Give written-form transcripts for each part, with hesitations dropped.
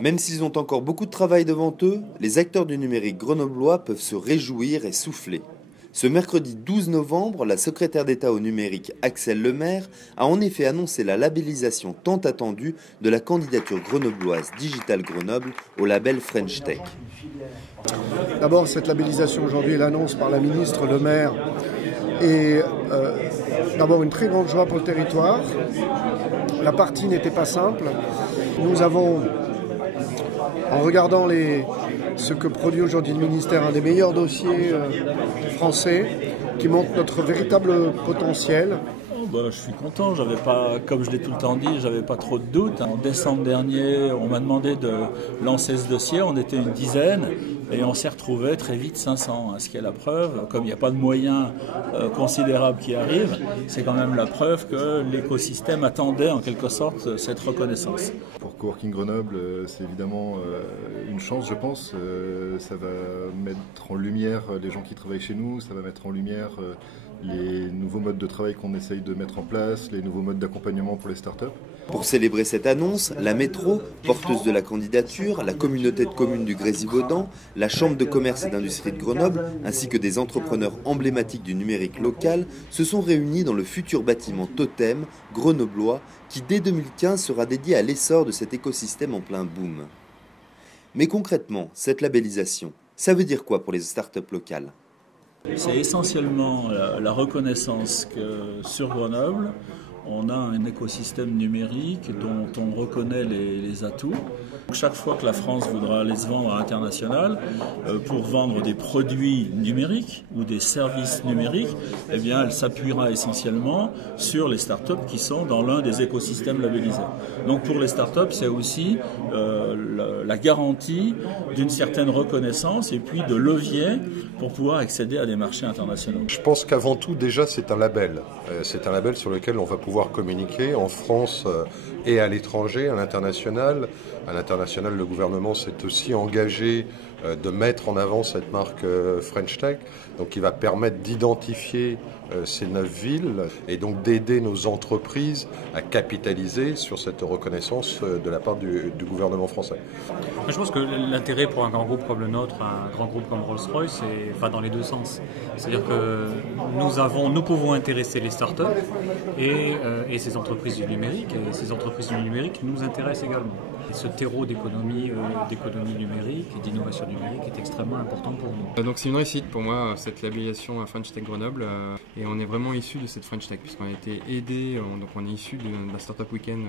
Même s'ils ont encore beaucoup de travail devant eux, les acteurs du numérique grenoblois peuvent se réjouir et souffler. Ce mercredi 12 novembre, la secrétaire d'État au numérique Axelle Lemaire a en effet annoncé la labellisation tant attendue de la candidature grenobloise Digital Grenoble au label French Tech. D'abord, cette labellisation aujourd'hui est l'annonce par la ministre Lemaire et d'abord une très grande joie pour le territoire. La partie n'était pas simple. Nous avons, en regardant ce que produit aujourd'hui le ministère, un des meilleurs dossiers français qui montre notre véritable potentiel. Je suis content, comme je l'ai tout le temps dit, j'avais pas trop de doutes. En décembre dernier, on m'a demandé de lancer ce dossier, on était une dizaine et on s'est retrouvé très vite 500. Ce qui est la preuve, comme il n'y a pas de moyens considérables qui arrivent, c'est quand même la preuve que l'écosystème attendait en quelque sorte cette reconnaissance. Pour Coworking Grenoble, c'est évidemment une chance, je pense. Ça va mettre en lumière les gens qui travaillent chez nous, ça va mettre en lumière les nouveaux modes de travail qu'on essaye de mettre en place, les nouveaux modes d'accompagnement pour les startups. Pour célébrer cette annonce, la métro, porteuse de la candidature, la communauté de communes du Grésivaudan, la Chambre de commerce et d'industrie de Grenoble, ainsi que des entrepreneurs emblématiques du numérique local, se sont réunis dans le futur bâtiment Totem grenoblois qui dès 2015 sera dédié à l'essor de cet écosystème en plein boom. Mais concrètement, cette labellisation, ça veut dire quoi pour les startups locales ? C'est essentiellement la reconnaissance que sur Grenoble, on a un écosystème numérique dont on reconnaît les atouts. Chaque fois que la France voudra aller se vendre à l'international pour vendre des produits numériques ou des services numériques, eh bien, elle s'appuiera essentiellement sur les startups qui sont dans l'un des écosystèmes labellisés. Donc pour les startups, c'est aussi la garantie d'une certaine reconnaissance et puis de levier pour pouvoir accéder à des marchés internationaux. Je pense qu'avant tout, déjà, c'est un label. C'est un label sur lequel on va pouvoir communiquer en France et à l'étranger, à l'international. À l'international, le gouvernement s'est aussi engagé de mettre en avant cette marque French Tech, donc qui va permettre d'identifier ces 9 villes et donc d'aider nos entreprises à capitaliser sur cette reconnaissance de la part du gouvernement français. Je pense que l'intérêt pour un grand groupe comme le nôtre, un grand groupe comme Rolls-Royce, c'est dans les deux sens. C'est-à-dire que nous pouvons intéresser les startups et ces entreprises du numérique, et ces entreprises du numérique nous intéressent également. Et ce terreau d'économie numérique et d'innovation numérique est extrêmement important pour nous. Donc c'est une réussite pour moi, cette labellisation à French Tech Grenoble, et on est vraiment issu de cette French Tech, puisqu'on a été aidé, donc on est issu de la Startup Weekend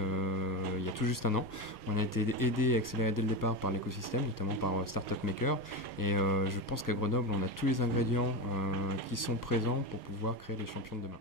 il y a tout juste un an. On a été aidé et accéléré dès le départ par l'écosystème, notamment par Startup Maker, et je pense qu'à Grenoble on a tous les ingrédients qui sont présents pour pouvoir créer les champions de demain.